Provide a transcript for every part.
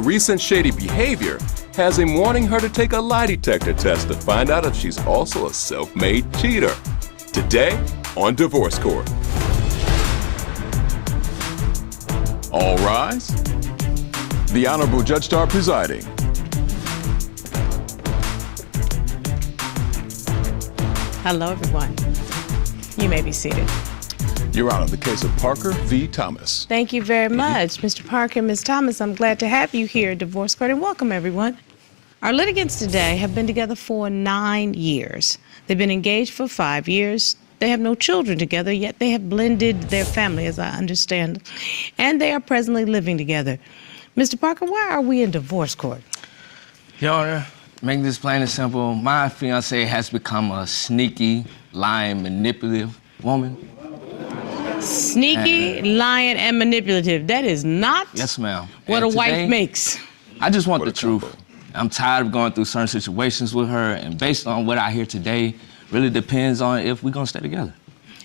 recent shady behavior has him wanting her to take a lie detector test to find out if she's also a self-made cheater. Today on Divorce Court. All rise. The Honorable Judge Starr presiding. Hello, everyone. You may be seated. Your Honor, the case of Parker v. Thomas. Thank you very much, Mr. Parker and Ms. Thomas. I'm glad to have you here at Divorce Court, and welcome, everyone. Our litigants today have been together for 9 years. They've been engaged for 5 years. They have no children together, yet they have blended their family, as I understand, and they are presently living together. Mr. Parker, why are we in divorce court? Your Honor, making this plain and simple, my fiancée has become a sneaky, lying, manipulative woman. Sneaky, lying, and manipulative. That is not yes, ma'am. what and a wife makes. I just want the truth. I'm tired of going through certain situations with her, and based on what I hear today, really depends on if we're gonna stay together.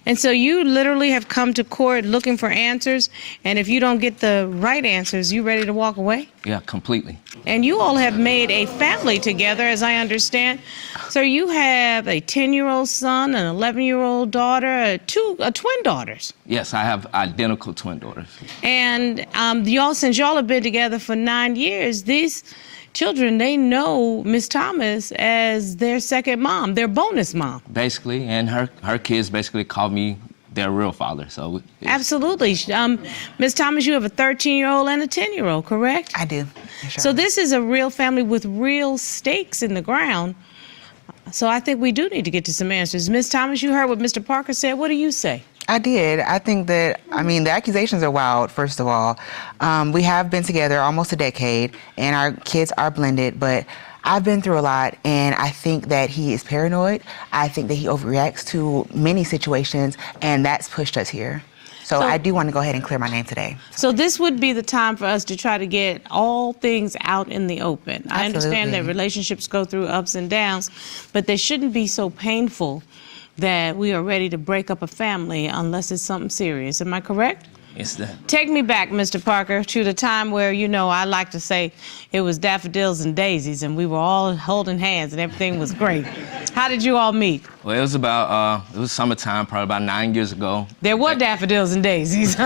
And so you literally have come to court looking for answers, and if you don't get the right answers, you ready to walk away? Yeah, completely. And you all have made a family together, as I understand. So you have a 10-year-old son, an 11-year-old daughter, twin daughters. Yes, I have identical twin daughters. And since y'all have been together for 9 years, these children, they know Miss Thomas as their second mom, their bonus mom. Basically, and her kids basically call me their real father, so. Absolutely. Miss Thomas, you have a 13-year-old and a 10-year-old, correct? I do. Sure. So this is a real family with real stakes in the ground. So I think we do need to get to some answers. Miss Thomas, you heard what Mr. Parker said. What do you say? I did. I think that, the accusations are wild, first of all. We have been together almost a decade, and our kids are blended, but I've been through a lot, and I think that he is paranoid. I think that he overreacts to many situations, and that's pushed us here. So I do want to go ahead and clear my name today. So this would be the time for us to try to get all things out in the open. Absolutely. I understand that relationships go through ups and downs, but they shouldn't be so painful that we are ready to break up a family unless it's something serious. Am I correct? It's that. Take me back, Mr. Parker, to the time where, I like to say it was daffodils and daisies and we were all holding hands and everything was great. How did you all meet? Well, it was about, it was summertime, probably about 9 years ago. There were daffodils and daisies.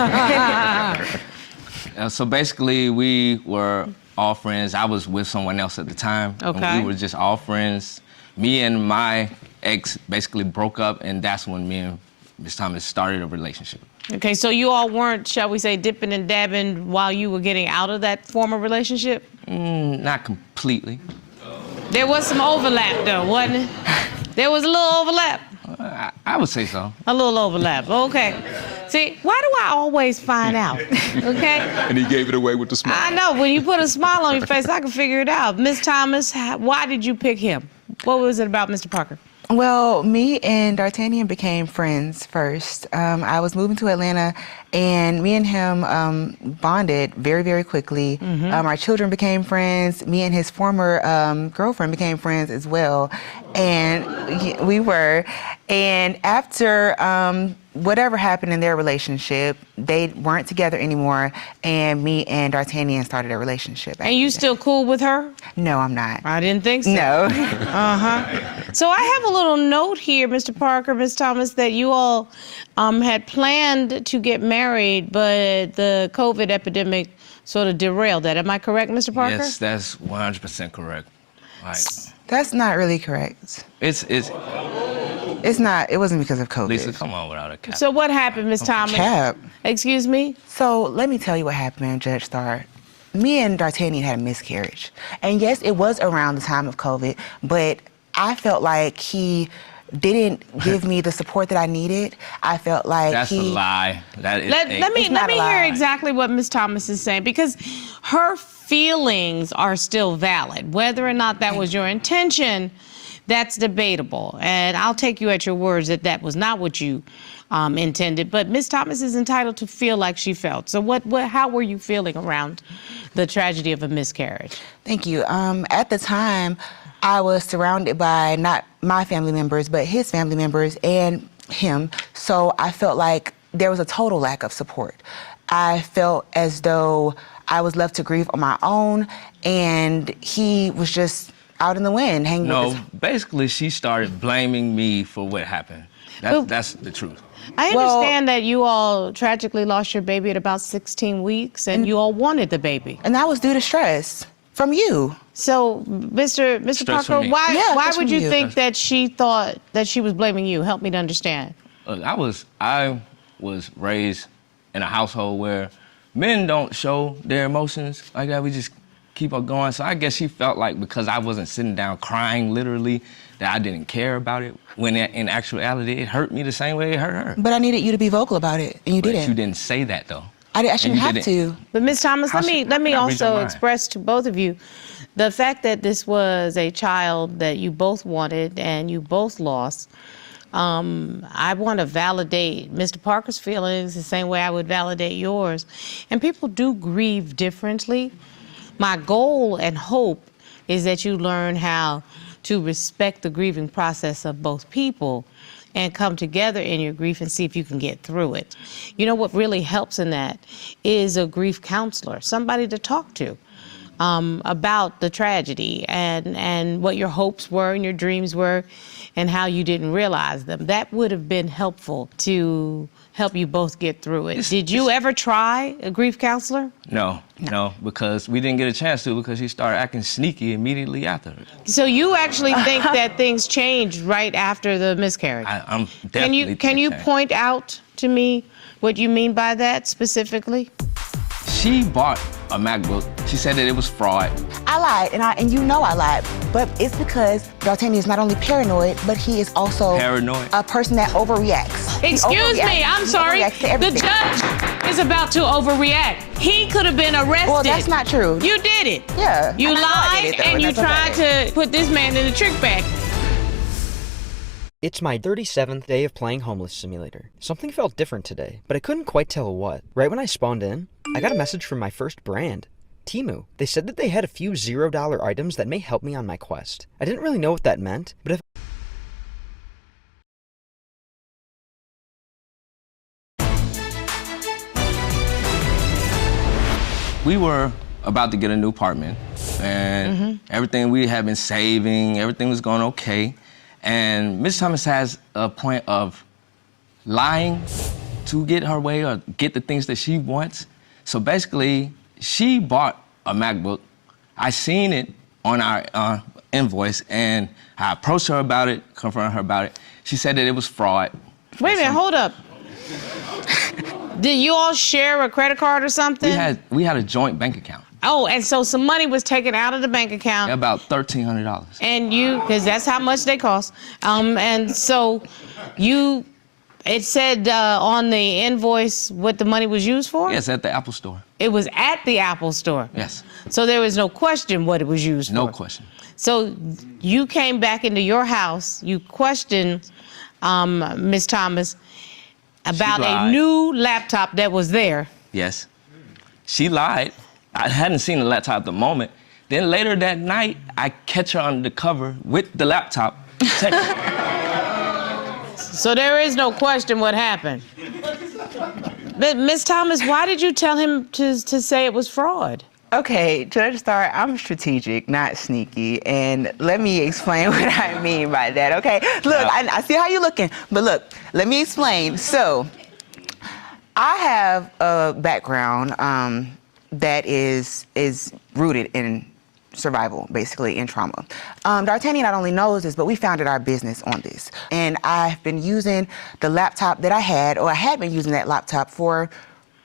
So basically, we were all friends. I was with someone else at the time. Okay. We were just all friends. Me and my ex basically broke up, and that's when me and Miss Thomas started a relationship. Okay, so you all weren't, shall we say, dipping and dabbing while you were getting out of that former relationship? Not completely. There was some overlap, though, wasn't it? There was a little overlap. I would say so. A little overlap, okay. See, why do I always find out, okay? And he gave it away with the smile. I know, when you put a smile on your face, I can figure it out. Miss Thomas, why did you pick him? What was it about Mr. Parker? Well, me and D'Artagnan became friends first. I was moving to Atlanta, and me and him bonded very, very quickly. Our children became friends. Me and his former girlfriend became friends as well. And we were. And after whatever happened in their relationship, they weren't together anymore, and me and D'Artagnan started a relationship. And you still cool with her? No, I'm not. I didn't think so. No. So I have a little note here, Mr. Parker, Ms. Thomas, that you all had planned to get married, but the COVID epidemic sort of derailed that. Am I correct, Mr. Parker? Yes, that's 100% correct. Like, That's not really correct. it's not. It wasn't because of COVID. Lisa, come on without a cap. So what happened, Ms. Thomas? Cap. Excuse me? So let me tell you what happened, Judge Starr. Me and D'Artagnan had a miscarriage. And yes, it was around the time of COVID, but I felt he didn't give me the support that I needed. I felt like That's a lie. That is Let me not a hear lie. exactly what Ms. Thomas is saying, because her feelings are still valid. Whether or not that was your intention, that's debatable. And I'll take you at your words that that was not what you intended. But Ms. Thomas is entitled to feel like she felt. So how were you feeling around the tragedy of a miscarriage? Thank you. At the time, I was surrounded by not my family members, but his family members and him. So I felt like there was a total lack of support. I felt as though I was left to grieve on my own, and he was just out in the wind, hanging with No, his... basically she started blaming me for what happened. That's the truth. I Well- understand that you all tragically lost your baby at about 16 weeks, and you all wanted the baby. And that was due to stress from you. So, Mr. Stress Parker, from me. why Yeah, why stress would from you you. think that she thought that she was blaming you? Help me to understand. Look, I was raised in a household where men don't show their emotions like that. We just keep on going. So I guess she felt like because I wasn't sitting down crying literally that I didn't care about it, when in actuality it hurt me the same way it hurt her. But I needed you to be vocal about it, and you But didn't. you didn't say that though. I And shouldn't you have didn't- to. But Ms. Thomas, How let me should- how can I read your also mind? express to both of you the fact that this was a child that you both wanted and you both lost. I want to validate Mr. Parker's feelings the same way I would validate yours. And people do grieve differently. My goal and hope is that you learn how to respect the grieving process of both people and come together in your grief and see if you can get through it. You know what really helps in that is a grief counselor, somebody to talk to about the tragedy and what your hopes were and your dreams were and how you didn't realize them. That would have been helpful to help you both get through it. Did you ever try a grief counselor? No, because we didn't get a chance to because she started acting sneaky immediately after. So you actually think that things changed right after the miscarriage? I'm definitely Can you changed. point out to me what you mean by that specifically? She bought a MacBook. She said that it was fraud. I lied, and you know I lied. But it's because D'Artagnan is not only paranoid, but he is also Paranoid? a person that overreacts. He Excuse me, overreacts. I'm He sorry. overreacts to The everything. judge is about to overreact. He could have been arrested. Well, that's not true. You did it. Yeah. You I know I did lied it, though, and and you that's tried okay. to put this man in a trick bag. It's my 37th day of playing Homeless Simulator. Something felt different today, but I couldn't quite tell what. Right when I spawned in, I got a message from my first brand, Temu. They said that they had a few $0 items that may help me on my quest. I didn't really know what that meant, but if We were about to get a new apartment, and everything we had been saving, everything was going okay. And Miss Thomas has a point of lying to get her way or get the things that she wants. So basically, she bought a MacBook. I seen it on our invoice, and I approached her about it, confronted her about it. She said that it was fraud. Wait a minute, hold up. Did you all share a credit card or something? We had a joint bank account, Oh, and so some money was taken out of the bank account. about $1,300. And you, because that's how much they cost. And so you, it said on the invoice what the money was used for? Yes, at the Apple Store. It was at the Apple Store. Yes, So there was no question what it was used no for. question. So you came back into your house, you questioned Ms. Thomas about a lied. new laptop that was there. Yes. She lied. I hadn't seen the laptop at the moment. Then later that night, I catch her under the cover with the laptop. So there is no question what happened. But Ms. Thomas, why did you tell him to say it was fraud? Okay, Judge Starr, I'm strategic, not sneaky, and let me explain what I mean by that, okay? Look, I see how you're looking, but look, let me explain. So, I have a background that is rooted in survival, basically, in trauma. D'Artagnan not only knows this, but we founded our business on this. And I've been using the laptop that I had been using that laptop for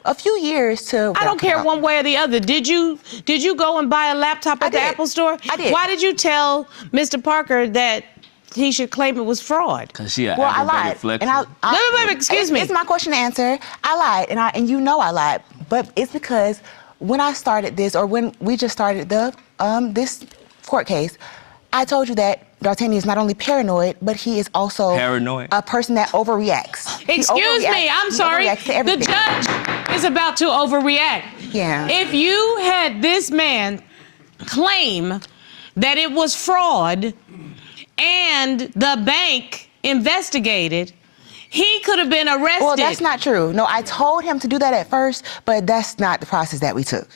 a few years to... I don't care one way or the other. Did you go and buy a laptop at the did. Apple Store? I did. Why did you tell Mr. Parker that he should claim it was fraud? Because she had Well, I aggravated lied. flexion. Wait, excuse me. It's my question to answer. I lied, and you know I lied. But it's because when I started this, or when we just started this court case, I told you that D'Artagnan is not only paranoid, but he is also Paranoid? a person that overreacts. He Excuse me, overreacts- I'm he sorry. overreacts to The everything. judge is about to overreact. Yeah. If you had this man claim that it was fraud and the bank investigated, he could have been arrested. Well, that's not true. No, I told him to do that at first, but that's not the process that we took.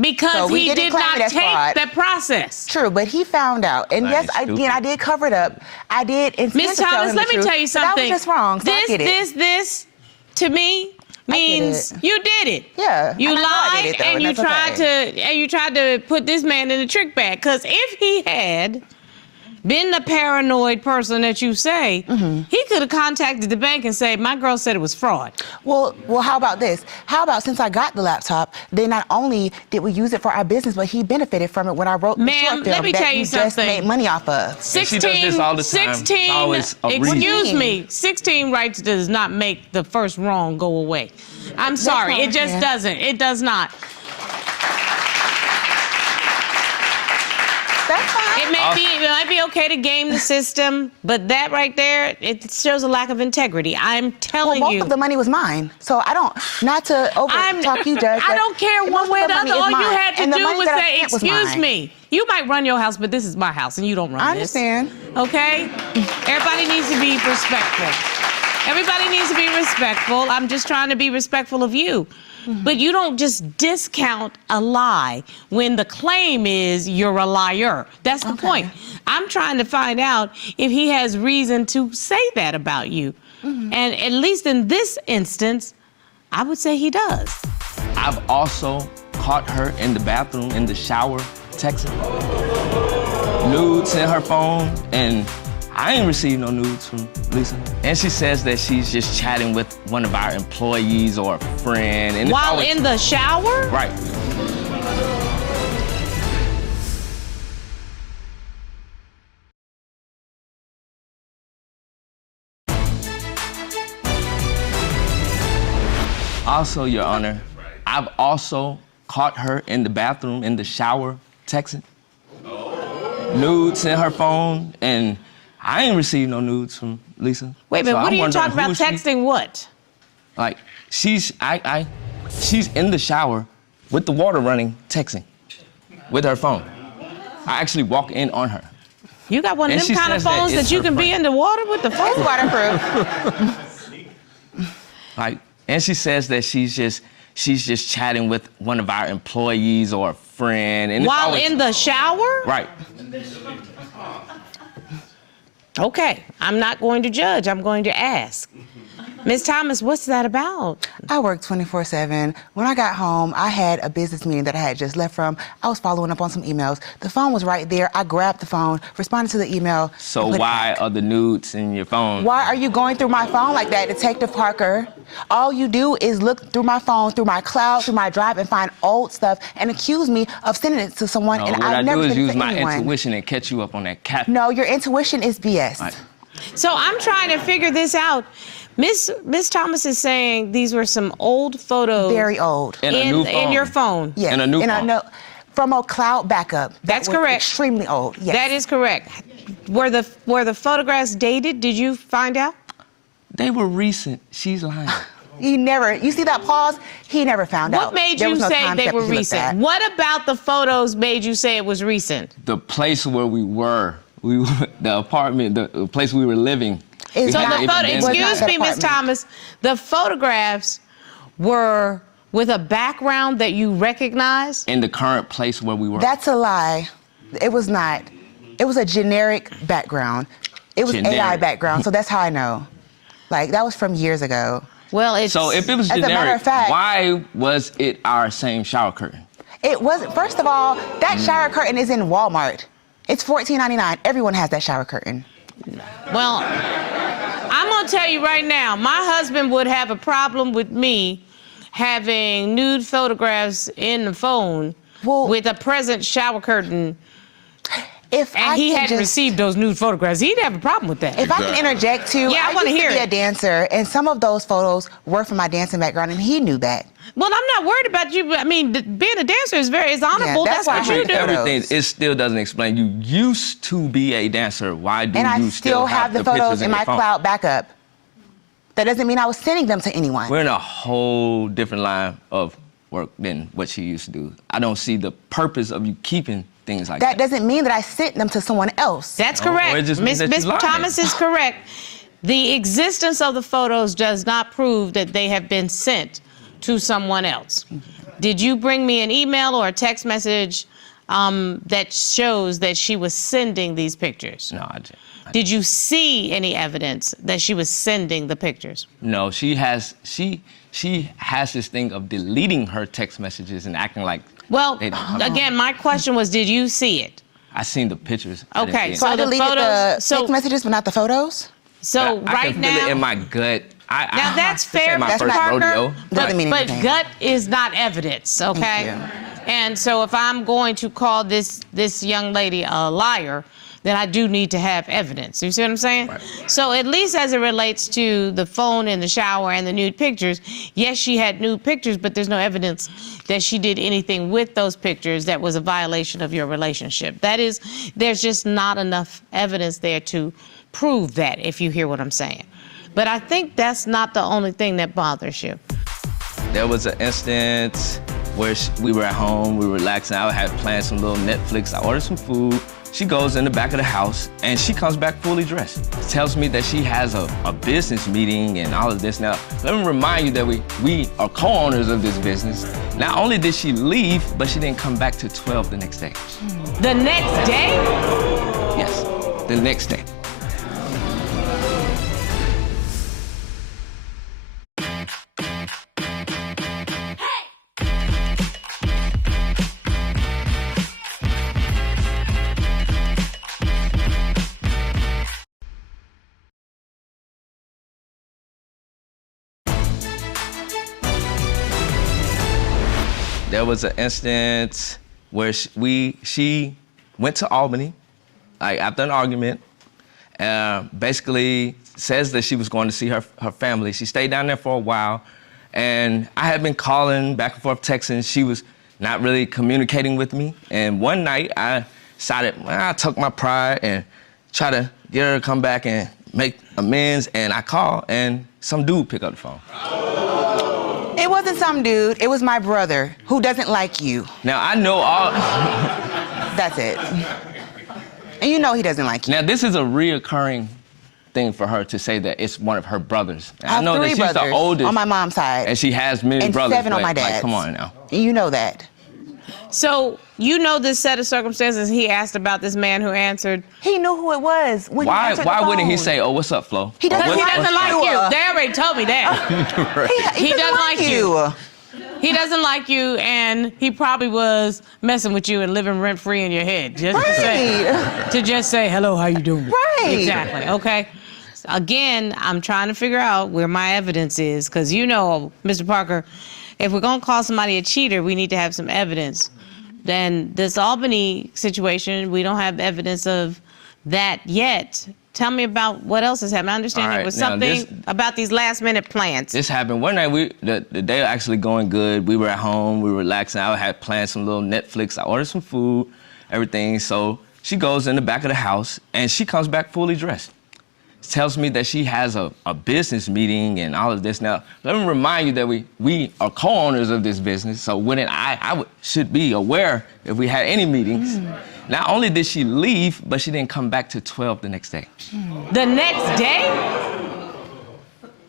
Because So we he didn't did claim not it as take fraud. the process. True, but he found out. And yes, That is again, I did cover it up. I did intend Miss to tell Thomas, him let the me truth, tell you but that something. was just wrong, so I get it. This, to me, means it. you did it. Yeah, You and I know I did lied it, though, and and you that's tried to put this man in a trick bag. Because if he had been the paranoid person that you say, he could have contacted the bank and said, my girl said it was fraud. Well, how about this? How about since I got the laptop, then not only did we use it for our business, but he benefited from it when I wrote the Ma'am, short film let me that tell you just something. made money off of. And she does this all the time. It's always a reason. Excuse me, 16 rights does not make the first wrong go away. I'm sorry, not it just fair. doesn't. It does not. That's fine. It might be okay to game the system, but that right there, it shows a lack of integrity. I'm Well, telling most you. of the money was mine, so I don't. Not to talk you, Judge. I but don't care most one of way or the money other. is All you mine, had to and the do money was that I say, spent was excuse mine. me. You might run your house, but this is my house, and you don't run I this. understand. Okay? Everybody needs to be respectful. Everybody needs to be respectful. I'm just trying to be respectful of you. But you don't just discount a lie when the claim is you're a liar. That's the point. I'm trying to find out if he has reason to say that about you. And at least in this instance, I would say he does. I've also caught her in the bathroom, in the shower, texting. Nudes in her phone, and I ain't received no nudes from Lisa. And she says that she's just chatting with one of our employees or a friend. And it's While always- in the shower? Right. Also, Your Honor, I've also caught her in the bathroom, in the shower, texting. Nudes in her phone, and I ain't received no nudes from Lisa. Wait a minute, So what I'm are you wondering talking about? who she- Texting what? Like, she's in the shower with the water running, texting with her phone. I actually walk in on her. You got one of And them she kind of says that phones it's that you her can be friend. in the water with the phone? Waterproof. Like, and she says that she's just chatting with one of our employees or a friend. And it's While always- in the shower? Right. Okay, I'm not going to judge, I'm going to ask. Ms. Thomas, what's that about? I work 24/7. When I got home, I had a business meeting that I had just left from. I was following up on some emails. The phone was right there. I grabbed the phone, responded to the email. So and put it why back. are the nudes in your phone? Why are you going through my phone like that, Detective Parker? All you do is look through my phone, through my cloud, through my drive, and find old stuff and accuse me of sending it to someone, No, and what I've I never do is sent it use to my anyone. intuition and catch you up on that cat. No, your intuition is BS. Right. So I'm trying to figure this out. Miss Thomas is saying these were some old photos Very old. And a new phone. in your phone. Yes. And a new and phone. from a cloud backup. That's was correct. Extremely old. Yes. That is correct. Were the photographs dated? Did you find out? They were recent. She's lying. You see that pause? He never found out. What made There you was no say time they step were he looked recent? at. What about the photos made you say it was recent? The place where we were, the apartment, the place we were living. It's we So hadn't the even photo, been was there. not excuse that me, Miss apartment. Thomas, the photographs were with a background that you recognize? In the current place where we were. That's a lie. It was not. It was a generic background. It was AI Generic. background, so that's how I know. Like, that was from years ago. Well, it's So if it was As a matter generic, of fact- why was it our same shower curtain? It wasn't, first of all, that shower curtain is in Walmart. It's $14.99. Everyone has that shower curtain. Well, I'm gonna tell you right now, my husband would have a problem with me having nude photographs in the phone Well- with a present shower curtain, If and I he can hadn't just- received those nude photographs. He'd have a problem with that. If I can interject too, Yeah, I wanna used hear to be it. a dancer, and some of those photos were from my dancing background, and he knew that. Well, I'm not worried about you. I mean, being a dancer is honorable. that's That's why what I you heard do. that. Everything, it still doesn't explain. You used to be a dancer. Why do And I you still have the pictures photos in your my phone? cloud backup. That doesn't mean I was sending them to anyone. We're in a whole different line of work than what she used to do. I don't see the purpose of you keeping things like That doesn't mean that I sent them to someone else. That's No, or correct. it just means Miss that you lied. Thomas is correct. The existence of the photos does not prove that they have been sent to someone else. Did you bring me an email or a text message that shows that she was sending these pictures? No, I didn't. Did you see any evidence that she was sending the pictures? No, she has this thing of deleting her text messages and acting like. Well, they don't come. again, my question was, did you see it? I seen the pictures. I didn't Okay, see it. So I the deleted photos- the so- text messages, but not the photos? So I right can feel it in now, my gut. now that's this fair, ain't my Mr. first Parker, rodeo. Doesn't mean but anything. gut is not evidence, okay? you. And so if I'm going to call this young lady a liar, then I do need to have evidence. You see what I'm saying? Right. So at least as it relates to the phone in the shower and the nude pictures, yes, she had nude pictures, but there's no evidence that she did anything with those pictures that was a violation of your relationship. That is, there's just not enough evidence there to prove that, if you hear what I'm saying. But I think that's not the only thing that bothers you. There was an instance where we were at home, we were relaxing. I had planned some little Netflix. I ordered some food. She goes in the back of the house and she comes back fully dressed. Tells me that she has a business meeting and all of this. Now, let me remind you that we are co-owners of this business. Not only did she leave, but she didn't come back till 12 the next day. The next day? Yes, the next day. There was an instance where she went to Albany, like after an argument, basically says that she was going to see her family. She stayed down there for a while, and I had been calling back and forth, texting. She was not really communicating with me. And one night I decided, well, I took my pride and try to get her to come back and make amends. And I called, and some dude picked up the phone. It wasn't some dude. It was my brother who doesn't like you. Now I know all. That's it. And you know he doesn't like you. Now this is a reoccurring thing for her to say that it's one of her brothers. I have know that 3 she's brothers the oldest on my mom's side. and she has many and brothers. 7 on but, my dad's. Like, come on now. And you know that. So you know this set of circumstances he asked about this man who answered. He knew who it was when he Why answered the wouldn't he phone. say, "Oh, what's up, Flo"? He doesn't, Because he doesn't like you. you. They already told me that. He doesn't like you. He doesn't like you, and he probably was messing with you and living rent-free in your head. Just to just say, hello, how you doing? Right. Exactly, okay? Again, I'm trying to figure out where my evidence is, because you know, Mr. Parker, if we're gonna call somebody a cheater, we need to have some evidence. Then this Albany situation, we don't have evidence of that yet. Tell me about what else has happened. I understand All there right, was now something about these last-minute plans. This happened one night. The day actually going good. We were at home. We were relaxing. I had planned some little Netflix. I ordered some food, everything. So she goes in the back of the house and she comes back fully dressed. Tells me that she has a business meeting and all of this. Now, let me remind you that we are co-owners of this business, so wouldn't should be aware if we had any meetings. Not only did she leave, but she didn't come back till 12 the next day. The next day?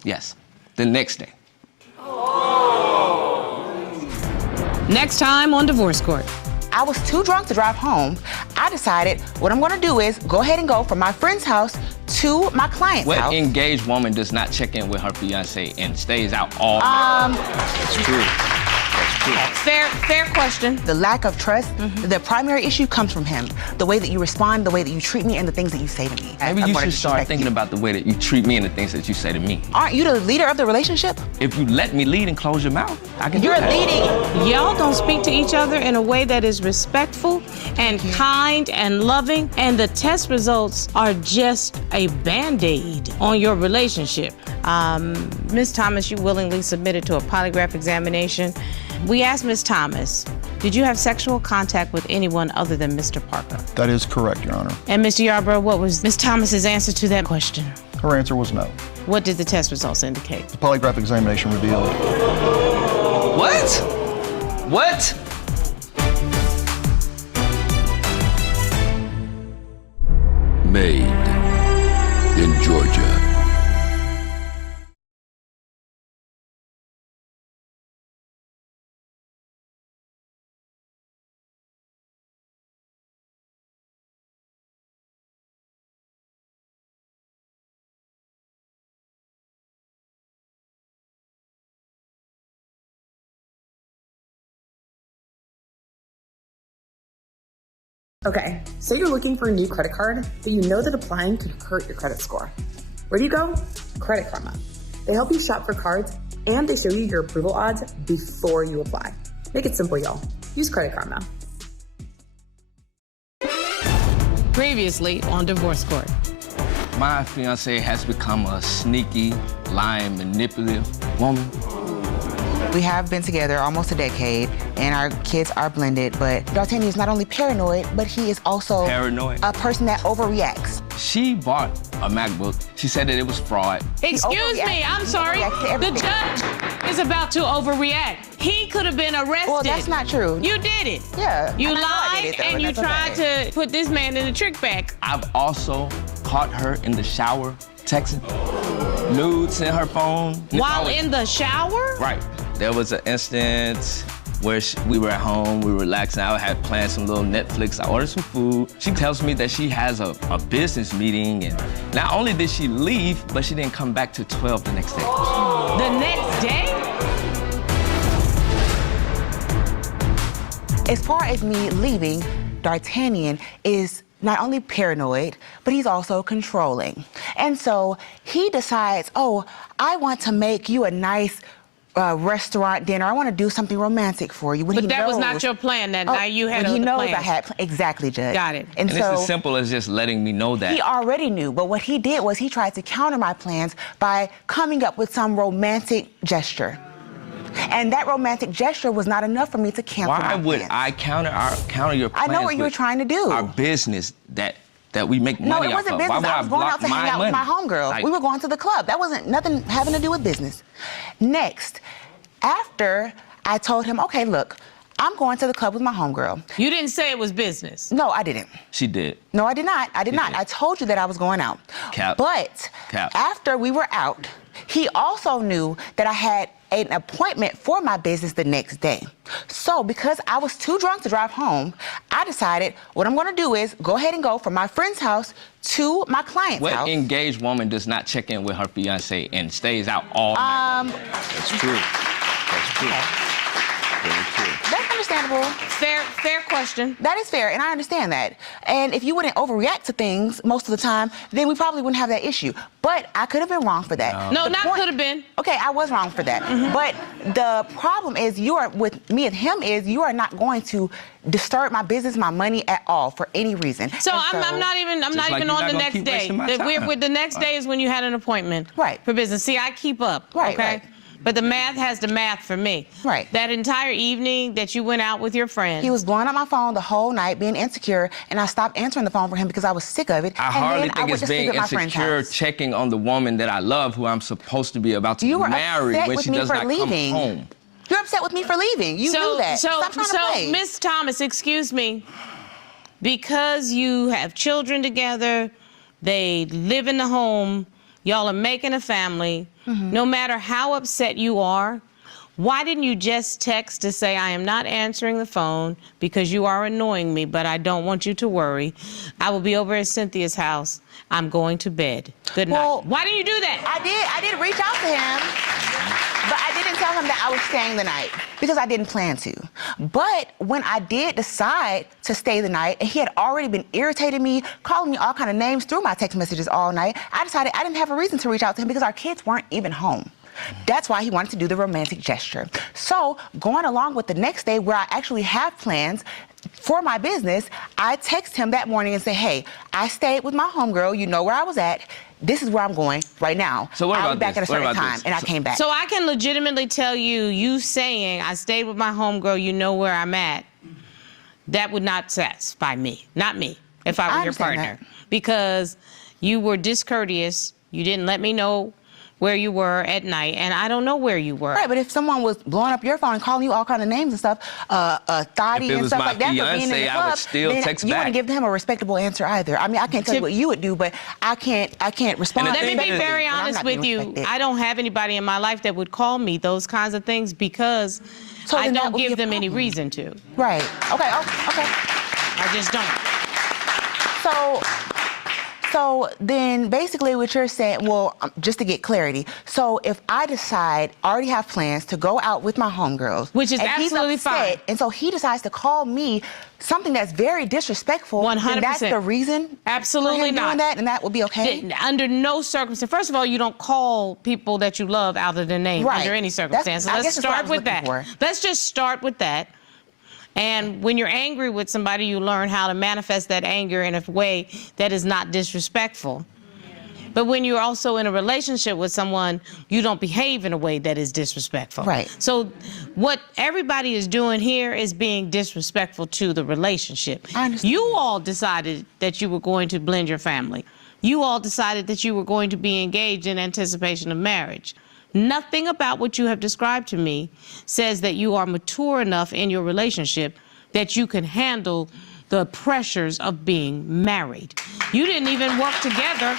Yes, the next day. Next time on Divorce Court. I was too drunk to drive home. I decided what I'm gonna do is go ahead and go from my friend's house to my client's What house. engaged woman does not check in with her fiance and stays out all night? That's true. That's true. Fair question. The lack of trust, the primary issue comes from him. The way that you respond, the way that you treat me, and the things that you say to me. Maybe I'm you gonna should start disrespect thinking you. about the way that you treat me and the things that you say to me. Aren't you the leader of the relationship? If you let me lead and close your mouth, I can do You're that. leading. Y'all don't speak to each other in a way that is respectful and kind and loving, and the test results are just a Band-Aid on your relationship. Ms. Thomas, you willingly submitted to a polygraph examination. We asked Ms. Thomas, did you have sexual contact with anyone other than Mr. Parker? That is correct, Your Honor. And Mr. Yarbrough, what was Ms. Thomas's answer to that question? Her answer was no. What did the test results indicate? The polygraph examination revealed What? What? Made in Georgia. Okay, say you're looking for a new credit card, but you know that applying could hurt your credit score. Where do you go? Credit Karma. They help you shop for cards and they show you your approval odds before you apply. Make it simple, y'all. Use Credit Karma. Previously on Divorce Court. My fiance has become a sneaky, lying, manipulative woman. We have been together almost a decade, and our kids are blended, but D'Artagnan is not only paranoid, but he is also Paranoid? a person that overreacts. She bought a MacBook. She said that it was fraud. Excuse me, overreacts. I'm sorry. He overreacts to The everything. judge is about to overreact. He could have been arrested. Well, that's not true. You did it. Yeah. You And I know I lied did it, though, and and you that's tried okay. to put this man in the trick bag. I've also caught her in the shower texting, nudes in her phone. While in the shower? Right. There was an instance where we were at home, we were relaxing. I had planned some little Netflix. I ordered some food. She tells me that she has a business meeting, and not only did she leave, but she didn't come back till 12 the next day. The next day? As far as me leaving, D'Artagnan is not only paranoid, but he's also controlling. And so he decides, oh, I want to make you a nice restaurant dinner. I want to do something romantic for you. When But he that was knows, not your plan that night. You had when he other knows plans. I had exactly, Judge. Got it. And And so it's as simple as just letting me know that. he already knew, but what he did was he tried to counter my plans by coming up with some romantic gesture. And that romantic gesture was not enough for me to cancel Why my would plans. I counter your plans? I know what you were with trying to do. Our business that we make money No, off it wasn't of. business. Why would I was going block out to hang out money? with my homegirl. Like, We were going to the club. That wasn't nothing having to do with business. Next, after I told him, okay, look, I'm going to the club with my homegirl. You didn't say it was business. No, I didn't. She did. No, I did not. I did You not. did. I told you that I was going out. Cap. But Cap. after we were out, he also knew that I had an appointment for my business the next day. So because I was too drunk to drive home, I decided what I'm gonna do is go ahead and go from my friend's house to my client's What house. engaged woman does not check in with her fiance and stays out all night? That's true. That's true. Very true. That's understandable. Fair question. That is fair, and I understand that. And if you wouldn't overreact to things most of the time, then we probably wouldn't have that issue. But I could have been wrong for that. No, The not point- could have been. Okay, I was wrong for that. But the problem is you are, with me and him, is you are not going to disturb my business, my money at all for any reason. So And I'm not even like on you're the not gonna next keep day. wasting my time. The next day is when you had an appointment. Right. For business. See, I keep up. Right, Okay. right. But the math has the math for me. Right. That entire evening that you went out with your friends. He was blowing up my phone the whole night, being insecure, and I stopped answering the phone for him because I was sick of it. I and hardly then I think went it's to sleep being at my friend's insecure house. checking on the woman that I love, who I'm supposed to be about to You were marry upset when with she me does for not leaving. come home. You're upset with me for leaving. You knew that. Stop trying to play. Miss Thomas, excuse me. Because you have children together, they live in the home, y'all are making a family, no matter how upset you are, why didn't you just text to say, I am not answering the phone because you are annoying me, but I don't want you to worry. I will be over at Cynthia's house. I'm going to bed. Good night. Well, Why didn't you do that? I did reach out to him, but I didn't tell him that I was staying the night because I didn't plan to. But when I did decide to stay the night, and he had already been irritating me, calling me all kind of names through my text messages all night, I decided I didn't have a reason to reach out to him because our kids weren't even home. That's why he wanted to do the romantic gesture. So going along with the next day where I actually have plans for my business, I text him that morning and say, hey, I stayed with my homegirl. You know where I was at. This is where I'm going right now. So what I'll about be back this? at a What certain about time. this? And I came back. So I can legitimately tell you, you saying I stayed with my homegirl, you know where I'm at, that would not satisfy me, not me, if I were your understand partner. that. Because you were discourteous, you didn't let me know where you were at night, and I don't know where you were. Right, but if someone was blowing up your phone and calling you all kind of names and stuff, thotty If it and was stuff my like that for being in the fiancé, I would club, still then text you back. wouldn't give him a respectable answer either. I mean, I can't tell you what you would do, but I can't respond. And the Let me thing be is- very when I'm honest not with being you. respected. I don't have anybody in my life that would call me those kinds of things because So I then that don't would be give a them any problem. reason to. Right. Okay. Okay. I just don't. So then basically what you're saying, well, just to get clarity, so if I decide, already have plans to go out with my homegirls, Which is and absolutely he's upset, fine. and so he decides to call me something that's very disrespectful, 100%. then that's the reason Absolutely for him not. doing that, and that would be okay? Under no circumstance. First of all, you don't call people that you love out of their name Right. under any circumstance. I Let's guess that's what I start was with looking that. for. Let's just start with that. And when you're angry with somebody, you learn how to manifest that anger in a way that is not disrespectful. But when you're also in a relationship with someone, you don't behave in a way that is disrespectful. Right. So what everybody is doing here is being disrespectful to the relationship. I understand. You all decided that you were going to blend your family. You all decided that you were going to be engaged in anticipation of marriage. Nothing about what you have described to me says that you are mature enough in your relationship that you can handle the pressures of being married. You didn't even work together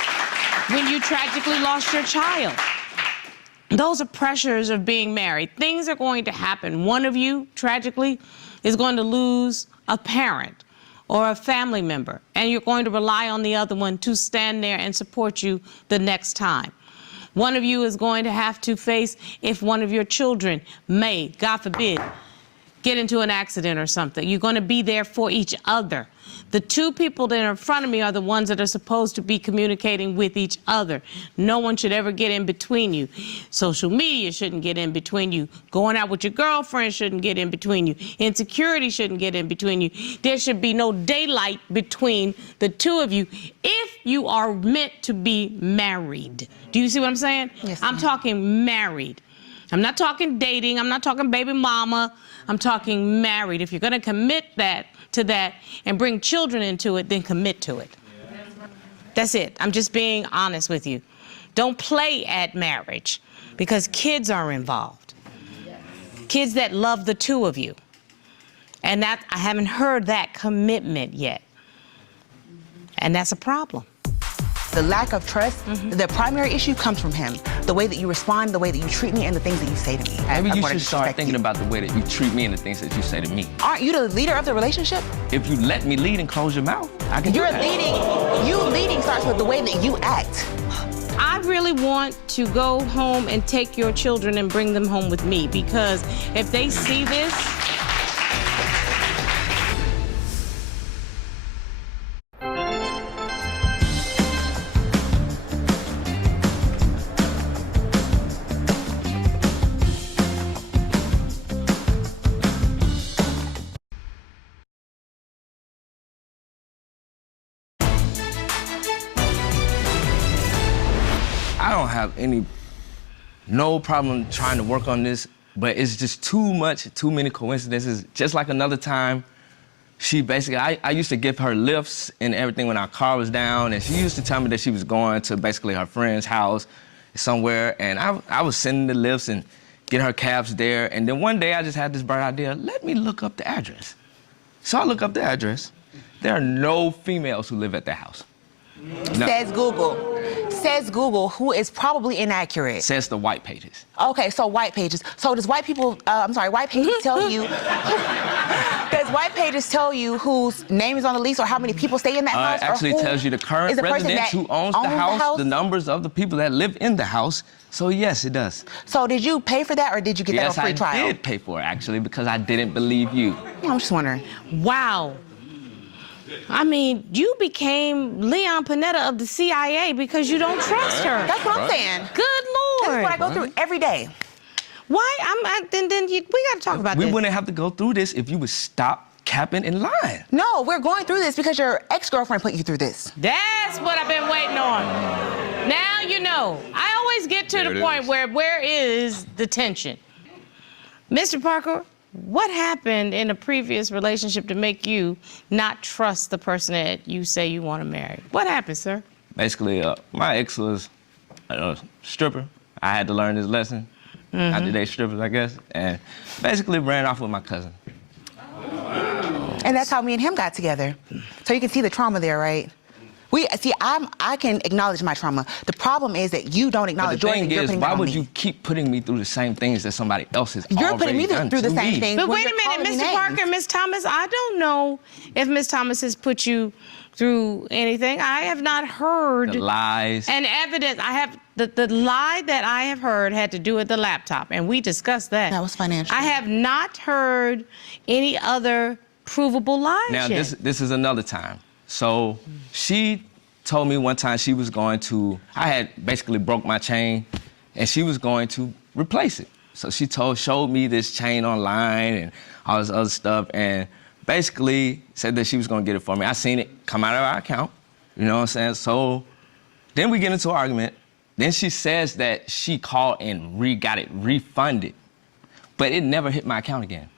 when you tragically lost your child. Those are pressures of being married. Things are going to happen. One of you, tragically, is going to lose a parent or a family member, and you're going to rely on the other one to stand there and support you the next time. One of you is going to have to face if one of your children may, God forbid, get into an accident or something. You're going to be there for each other. The two people that are in front of me are the ones that are supposed to be communicating with each other. No one should ever get in between you. Social media shouldn't get in between you. Going out with your girlfriend shouldn't get in between you. Insecurity shouldn't get in between you. There should be no daylight between the two of you if you are meant to be married. Do you see what I'm saying? Yes, I'm ma'am. talking married. I'm not talking dating. I'm not talking baby mama. I'm talking married. If you're going to commit to that and bring children into it, then commit to it. That's it. I'm just being honest with you. Don't play at marriage because kids are involved. Kids that love the two of you. And that I haven't heard that commitment yet. And that's a problem. The lack of trust, the primary issue comes from him. The way that you respond, the way that you treat me, and the things that you say to me. Maybe I'm you gonna should start disrespect thinking you. about the way that you treat me and the things that you say to me. Aren't you the leader of the relationship? If you let me lead and close your mouth, I can do You're that. leading. You leading starts with the way that you act. I really want to go home and take your children and bring them home with me because if they see this, I don't have no problem trying to work on this, but it's just too many coincidences. Just like another time, she basically, I used to give her lifts and everything when our car was down, and she used to tell me that she was going to basically her friend's house somewhere, and I was sending the lifts and getting her cabs there, and then one day I just had this bright idea, let me look up the address. So I look up the address. There are no females who live at the house. No. Says Google. Says Google, who is probably inaccurate. Says the white pages. Okay, so white pages. So does white people, white pages tell you, does white pages tell you whose name is on the lease or how many people stay in that house? It actually or who tells you the current is the person resident that who owns the house, the numbers of the people that live in the house. So yes, it does. So did you pay for that or did you get that on free trial? Yes, I did pay for it, actually, because I didn't believe you. I'm just wondering. wow. I mean, you became Leon Panetta of the CIA because you don't trust her. That's what I'm saying. Good This Lord. is what I go through every day. Why? We got to talk about We this. wouldn't have to go through this if you would stop capping and lying. No, we're going through this because your ex-girlfriend put you through this. That's what I've been waiting on. Now you know. I always get to the point where is the tension? Mr. Parker, what happened in a previous relationship to make you not trust the person that you say you want to marry? What happened, sir? Basically, my ex was a stripper. I had to learn this lesson. I did date strippers, I guess, and basically ran off with my cousin. And that's how me and him got together. So you can see the trauma there, right? I can acknowledge my trauma. The problem is that you don't But acknowledge the yours, thing and you're is, putting why that on would me. you keep putting me through the same things that somebody else has You're already putting me done through the to same me? thing. But when wait a you're minute, calling me Mr. names. Parker, Ms. Thomas, I don't know if Ms. Thomas has put you through anything. I have not heard The lies. and evidence. I have the lie that I have heard had to do with the laptop, and we discussed that. That was financial. I have not heard any other provable lies Now, yet. this is another time. So she told me one time she was going to, I had basically broke my chain, and she was going to replace it. So she showed me this chain online and all this other stuff, and basically said that she was going to get it for me. I seen it come out of our account, you know what I'm saying? So then we get into an argument. Then she says that she called and got it refunded, but it never hit my account again.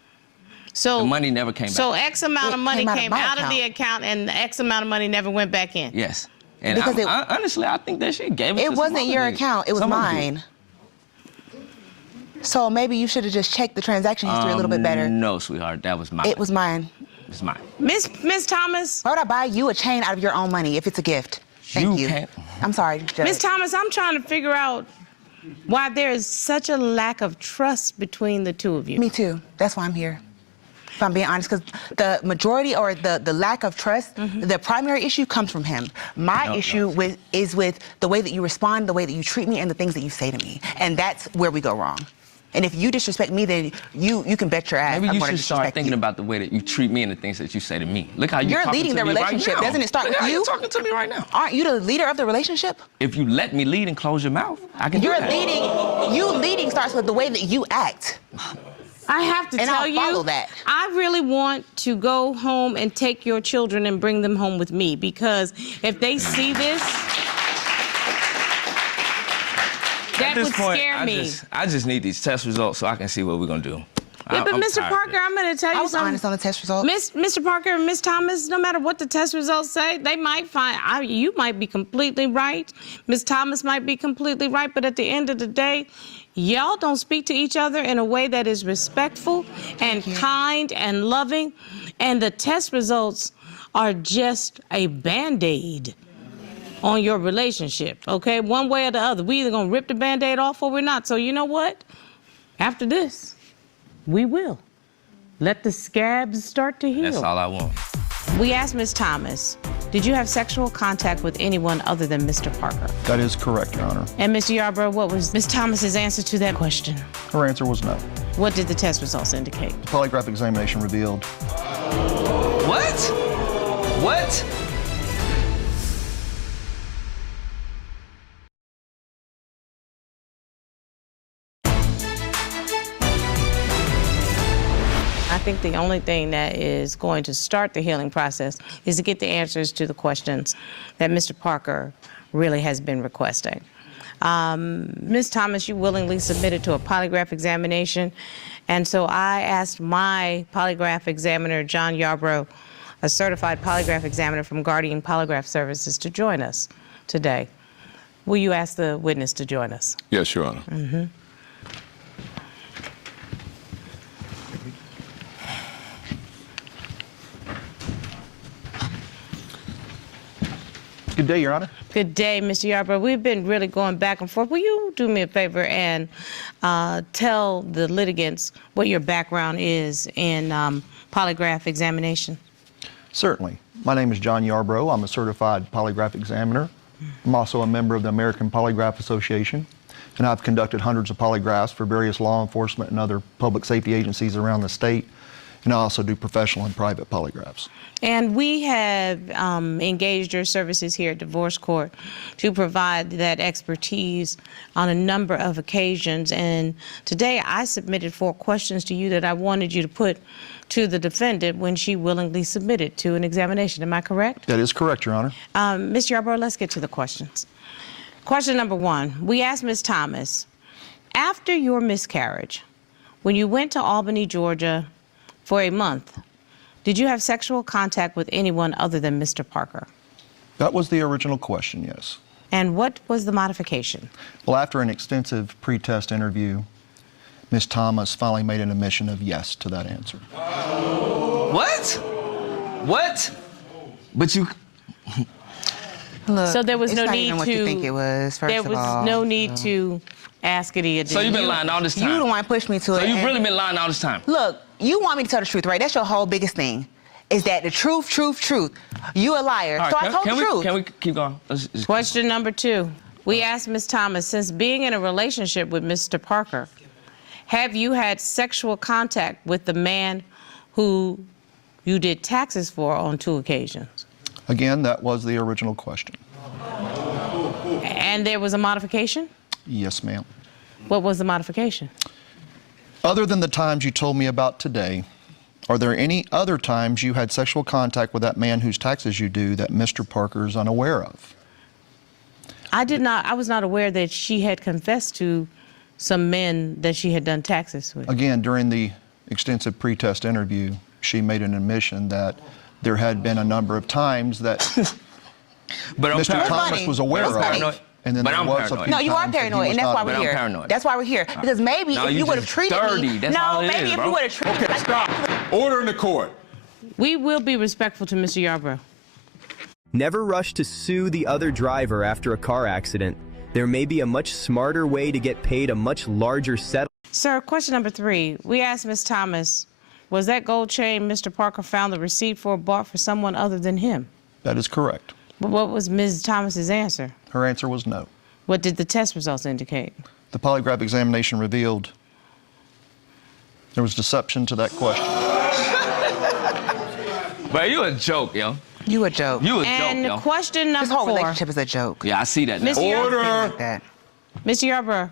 So The money never came back. So X amount of It money came out of my came out of the account, and the X amount of money never went back in. Yes. And Because honestly, I think that she gave it to It some wasn't other your nigga. account. It was Some other dude. mine. So maybe you should have just checked the transaction history a little bit better. No, sweetheart, that was mine. It was mine. It's mine. Miss Thomas, Why would I buy you a chain out of your own money if it's a gift? Thank you. can't. I'm sorry, Judge. Miss Thomas, I'm trying to figure out why there is such a lack of trust between the two of you. Me too. That's why I'm here. If I'm being honest, because the majority or the lack of trust, the primary issue comes from him. My issue is with the way that you respond, the way that you treat me, and the things that you say to me. And that's where we go wrong. And if you disrespect me, then you can bet your ass Maybe I'm you gonna should start disrespect thinking you. about the way that you treat me and the things that you say to me. Look how You're talking leading to the me right relationship. now. Doesn't it start Look with how you? You're talking to me right now. Aren't you the leader of the relationship? If you let me lead and close your mouth, I can do You're that. leading. You leading starts with the way that you act. I have to And tell I'll you, follow that. I really want to go home and take your children and bring them home with me, because if they see this, that At this would point, scare me. I just need these test results so I can see what we're gonna do. Yeah, but I'm Mr. tired of Parker, it. I'm going to tell I you was something. honest on the test results. Mr. Parker and Miss Thomas, no matter what the test results say, they might find you might be completely right. Miss Thomas might be completely right, but at the end of the day, y'all don't speak to each other in a way that is respectful and kind and loving, and the test results are just a Band-Aid on your relationship, okay? One way or the other. We either gonna rip the Band-Aid off or we're not. So you know what? After this, we will. Let the scabs start to heal. That's all I want. We asked Ms. Thomas, did you have sexual contact with anyone other than Mr. Parker? That is correct, Your Honor. And Mr. Yarbrough, what was Ms. Thomas's answer to that question? Her answer was no. What did the test results indicate? The polygraph examination revealed What? What? I think the only thing that is going to start the healing process is to get the answers to the questions that Mr. Parker really has been requesting. Ms. Thomas, you willingly submitted to a polygraph examination, and so I asked my polygraph examiner, John Yarbrough, a certified polygraph examiner from Guardian Polygraph Services, to join us today. Will you ask the witness to join us? Yes, Your Honor. Good day, Your Honor. Good day, Mr. Yarbrough. We've been really going back and forth. Will you do me a favor and tell the litigants what your background is in polygraph examination? Certainly. My name is John Yarbrough. I'm a certified polygraph examiner. I'm also a member of the American Polygraph Association, and I've conducted hundreds of polygraphs for various law enforcement and other public safety agencies around the state, and I also do professional and private polygraphs. And we have engaged your services here at Divorce Court to provide that expertise on a number of occasions. And today I submitted 4 questions to you that I wanted you to put to the defendant when she willingly submitted to an examination. Am I correct? That is correct, Your Honor. Ms. Yarbrough, let's get to the questions. Question number 1, we asked Ms. Thomas, after your miscarriage, when you went to Albany, Georgia for a month, did you have sexual contact with anyone other than Mr. Parker? That was the original question, yes. And what was the modification? Well, after an extensive pre-test interview, Ms. Thomas finally made an admission of yes to that answer. What? What? But you... Look, So there was it's no not need even what to. you think it was. First there of was all, no need to ask it again. So you've been lying all this time. You the one pushed me to it. So you've and- really been lying all this time. Look, you want me to tell the truth, right? That's your whole biggest thing. Is that the truth, truth, truth? You a liar. All right, So I told the truth. Can we keep going? Let's- Question number 2. We asked Ms. Thomas, since being in a relationship with Mr. Parker, have you had sexual contact with the man who you did taxes for on 2 occasions? Again, that was the original question. And there was a modification? Yes, ma'am. What was the modification? Other than the times you told me about today, are there any other times you had sexual contact with that man whose taxes you do that Mr. Parker is unaware of? I was not aware that she had confessed to some men that she had done taxes with. Again, during the extensive pre-test interview, she made an admission that there had been a number of times that But I'm Mr. paranoid. Thomas was aware What's funny? of. And then But there I'm was paranoid. a few No, you are times that he paranoid, was and that's not why aware. we're here. I'm paranoid. That's why we're here. Because maybe No, if you you would have just treated dirty. me, That's no, all it maybe is, if bro. you would have treated me Okay, like stop. Order in the court. We will be respectful to Mr. Yarbrough. Never rush to sue the other driver after a car accident. There may be a much smarter way to get paid a much larger settlement. Sir, question number 3. We asked Ms. Thomas, was that gold chain Mr. Parker found the receipt for bought for someone other than him? That is correct. But what was Ms. Thomas's answer? Her answer was no. What did the test results indicate? The polygraph examination revealed there was deception to that question. But you a joke, yo. You a joke. You a And joke, yo. question This number whole 4. relationship is a joke. Yeah, I see that now. Mr. Yarbrough, Like that. Mr. Yarbrough,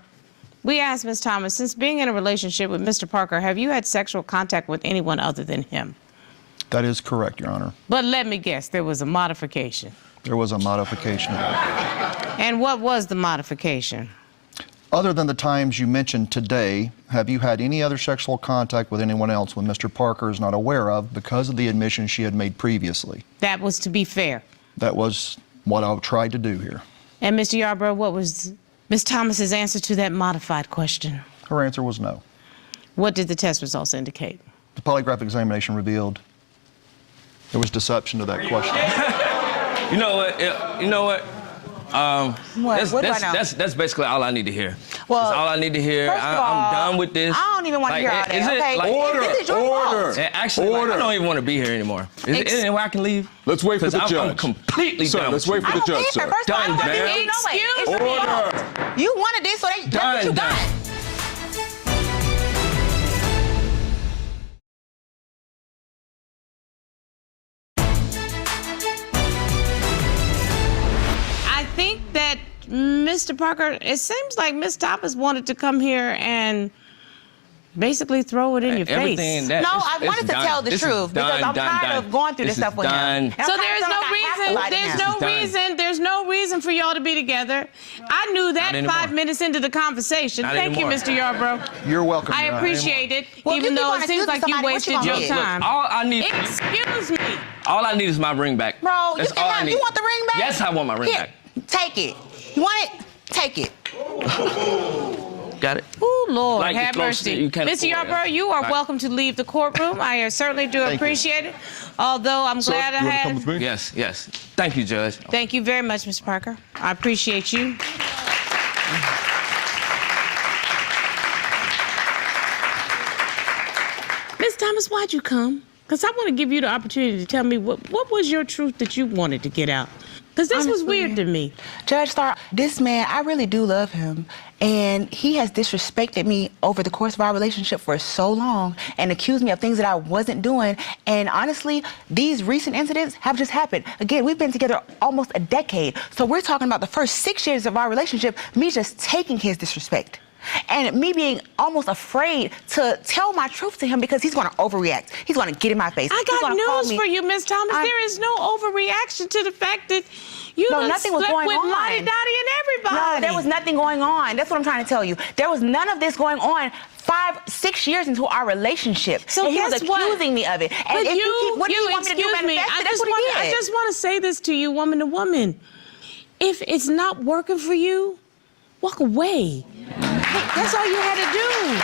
we asked Ms. Thomas, since being in a relationship with Mr. Parker, have you had sexual contact with anyone other than him? That is correct, Your Honor. But let me guess, there was a modification. There was a modification of that. And what was the modification? Other than the times you mentioned today, have you had any other sexual contact with anyone else when Mr. Parker is not aware of because of the admission she had made previously? That was to be fair. That was what I tried to do here. And Mr. Yarbrough, what was Ms. Thomas's answer to that modified question? Her answer was no. What did the test results indicate? The polygraph examination revealed there was deception to that question. You know what? You know what? What do I know? That's basically all I need to hear. Well, that's all I need to hear. first of I'm all, done with this. I don't even want to Like, hear all that. is it, Okay, like- Order, this is your order. fault. Actually, like, Order. I don't even want to be here anymore. Is Ex- there any way I can leave? Let's wait for 'Cause the I'm judge. completely Sir, done let's with wait for you. the judge, here. sir. First of all, I don't Done, want to man. be no way. It's your Order. fault. You wanted this, so that's what you Done. got. I think that Mr. Parker, it seems like Ms. Thomas wanted to come here and basically throw it in your Everything face. that No, it's- I it's wanted to done. tell the This is truth because done, I'm done, tired done. of going through this This stuff is with him. done. And I'm So tired there's of no feeling like I have to lie to him. there's no reason for y'all to be together. I knew that Not anymore. 5 minutes into the conversation. Not Thank anymore. you, Mr. Yarbrough. You're welcome, I Your Honor. appreciate it, Well, even you keep though on it seems accusing like you somebody, what wasted you gonna your get? Look, time. all I need, Excuse me. all I need is my ring back. Bro, That's you can all I have, need. you want the ring back? Yes, I want my ring Here, back. take it. You want it? Take it. Got it? Oh, Lord, Like the have closest mercy. you can Mr. afford, Yarbrough, you are Like- welcome to leave the courtroom. I certainly do you. appreciate it. Although I'm Sir, glad I you want to come had. with me? Yes, yes. Thank you, Judge. Thank you very much, Mr. Parker. I appreciate you. Ms. Thomas, why'd you come? Because I want to give you the opportunity to tell me what was your truth that you wanted to get out. Because this was Honestly, weird to me. Judge Starr, this man, I really do love him. And he has disrespected me over the course of our relationship for so long and accused me of things that I wasn't doing. And honestly, these recent incidents have just happened. Again, we've been together almost a decade. So we're talking about the first 6 years of our relationship, me just taking his disrespect. And me being almost afraid to tell my truth to him because he's going to overreact. He's going to get in my face. I He's got gonna call news me- for you, Miss Thomas. There is no overreaction to the fact that you No, done nothing was slept going with on. Lottie Dottie and everybody. No, there was nothing going on. That's what I'm trying to tell you. There was none of this going on 5, 6 years into our relationship. So and he was guess what? accusing me of it. And But if you keep, what do you want me to do? excuse me. Manifest it? I That's what he I did. just want to say this to you, woman to woman. If it's not working for you, walk away. That's all you had to do.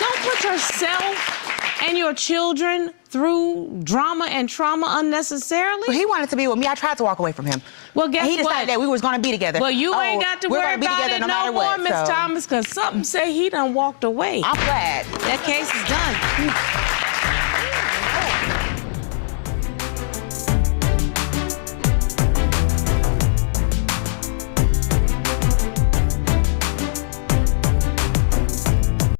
Don't put yourself and your children through drama and trauma unnecessarily? Well, he wanted to be with me. I tried to walk away from him. Well, guess and he decided what? that we was going to be together. Well, you ain't got to we're worry gonna be about together it no no matter more, what, Miss so. Thomas, because something say he done walked away. I'm glad. That case is done.